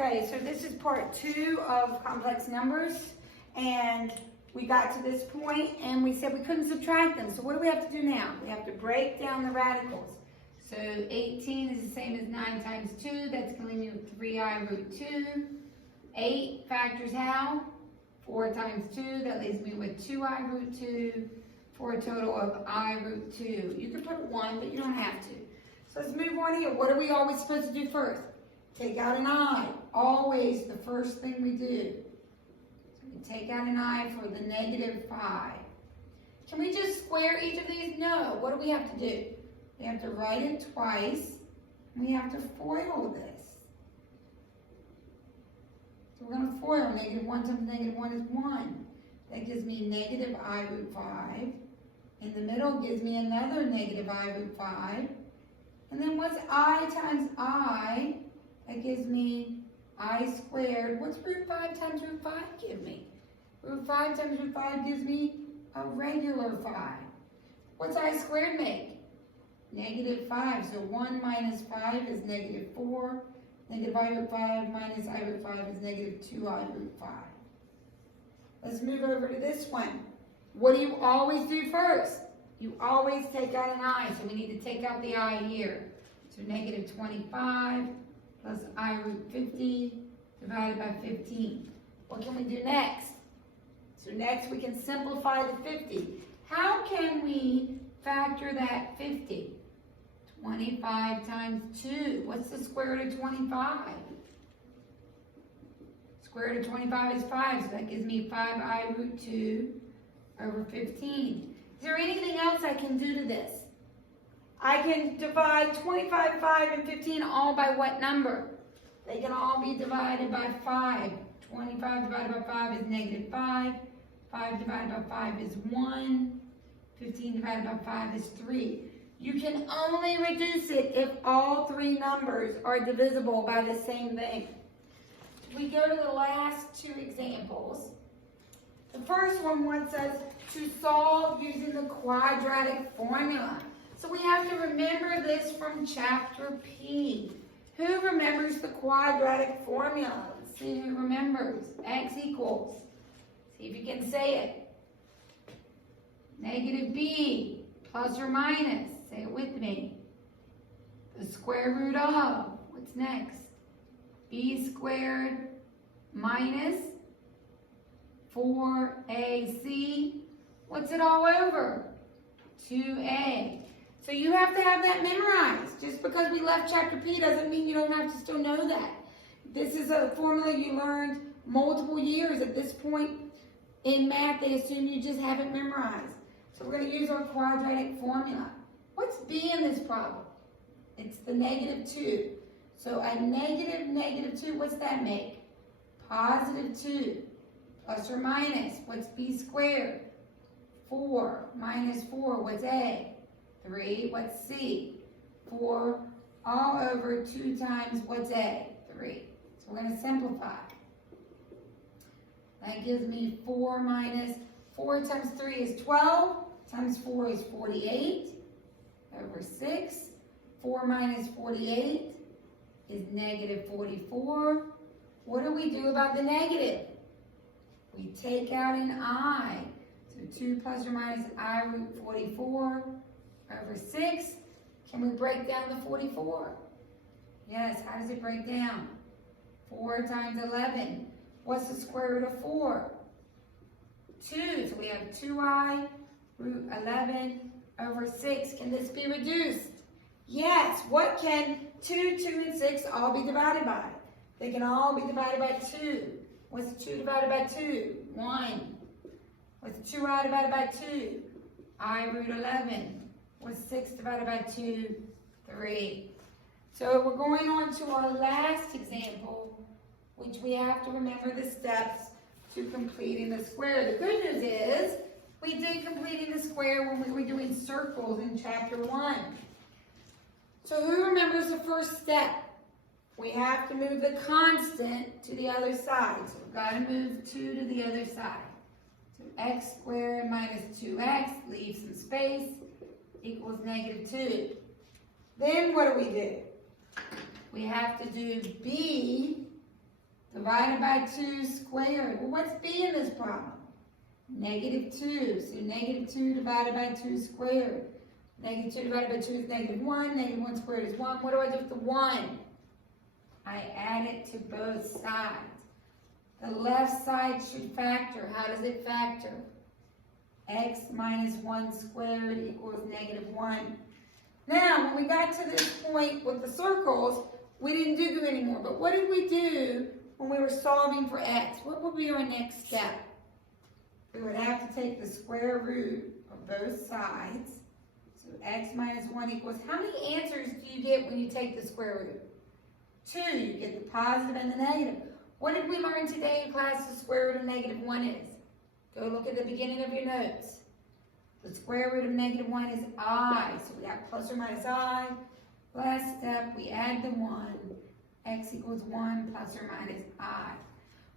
Okay, so this is part 2 of complex numbers, and we got to this point and we said we couldn't subtract them. So what do we have to do now? We have to break down the radicals. So 18 is the same as 9 times 2. That's going to leave me with 3i root 2. 8 factors how? 4 times 2. That leaves me with 2i root 2 for a total of I root 2. You can put 1, but you don't have to. So let's move on here. What are we always supposed to do first? Take out an I. Always the first thing we do. So we take out an I for the negative 5. Can we just square each of these? No. What do we have to do? We have to write it twice. We have to FOIL this. So we're going to FOIL. Negative 1 times negative 1 is 1. That gives me negative I root 5. In the middle gives me another negative I root 5. And then what's I times I? That gives me I squared. What's root 5 times root 5 give me? Root 5 times root 5 gives me a regular 5. What's I squared make? Negative 5. So 1 minus 5 is negative 4. Negative I root 5 minus I root 5 is negative 2I root 5. Let's move over to this one. What do you always do first? You always take out an I. So we need to take out the I here. So negative 25 plus I root 50 divided by 15. What can we do next? So next we can simplify the 50. How can we factor that 50? 25 times 2. What's the square root of 25? Square root of 25 is 5, so that gives me 5i root 2 over 15. Is there anything else I can do to this? I can divide 25, 5, and 15 all by what number? They can all be divided by 5. 25 divided by 5 is negative 5. 5 divided by 5 is 1. 15 divided by 5 is 3. You can only reduce it if all 3 numbers are divisible by the same thing. We go to the last 2 examples. The first one wants us to solve using the quadratic formula. So we have to remember this from chapter P. Who remembers the quadratic formula? Let's see who remembers. X equals. See if you can say it. Negative b plus or minus. Say it with me. The square root of. What's next? B squared minus 4ac. What's it all over? 2a. So you have to have that memorized. Just because we left chapter P doesn't mean you don't have to still know that. This is a formula you learned multiple years. At this point in math, they assume you just have it memorized. So we're going to use our quadratic formula. What's b in this problem? It's the negative 2. So a negative 2, what's that make? Positive 2. Plus or minus, what's b squared? 4 minus 4, what's a? 3, what's c? 4 all over 2 times, what's a? 3. So we're going to simplify. That gives me 4 minus 4 times 3 is 12, times 4 is 48, over 6. 4 minus 48 is negative 44. What do we do about the negative? We take out an I. So 2 plus or minus I root 44 over 6. Can we break down the 44? Yes, how does it break down? 4 times 11. What's the square root of 4? 2. So we have 2i root 11 over 6. Can this be reduced? Yes. What can 2, 2, and 6 all be divided by? They can all be divided by 2. What's 2 divided by 2? 1. What's 2i divided by 2? I root 11. What's 6 divided by 2? 3. So we're going on to our last example, which we have to remember the steps to completing the square. The good news is we did completing the square when we were doing circles in chapter 1. So who remembers the first step? We have to move the constant to the other side. So we've got to move 2 to the other side. So x squared minus 2x, leave some space, equals negative 2. Then what do? We have to do b divided by 2 squared. Well, what's b in this problem? -2. So -2 divided by 2 squared. -2 divided by 2 is -1. -1 squared is 1. What do I do with the 1? I add it to both sides. The left side should factor. How does it factor? X minus 1 squared equals -1. Now, when we got to this point with the circles, we didn't do anymore. But what did we do when we were solving for x? What would be our next step? We would have to take the square root of both sides. So x minus 1 equals, how many answers do you get when you take the square root? 2. You get the positive and the negative. What did we learn today in class the square root of -1 is? Go look at the beginning of your notes. The square root of -1 is I. So we got plus or minus I. Last step, we add the 1. X equals 1 plus or minus I.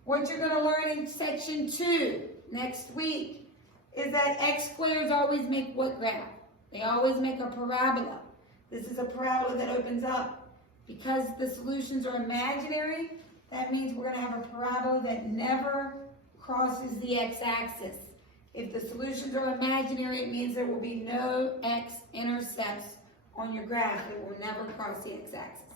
What you're going to learn in section 2 next week is that x squareds always make what graph? They always make a parabola. This is a parabola that opens up. Because the solutions are imaginary, that means we're going to have a parabola that never crosses the x-axis. If the solutions are imaginary, it means there will be no x-intercepts on your graph. It will never cross the x-axis.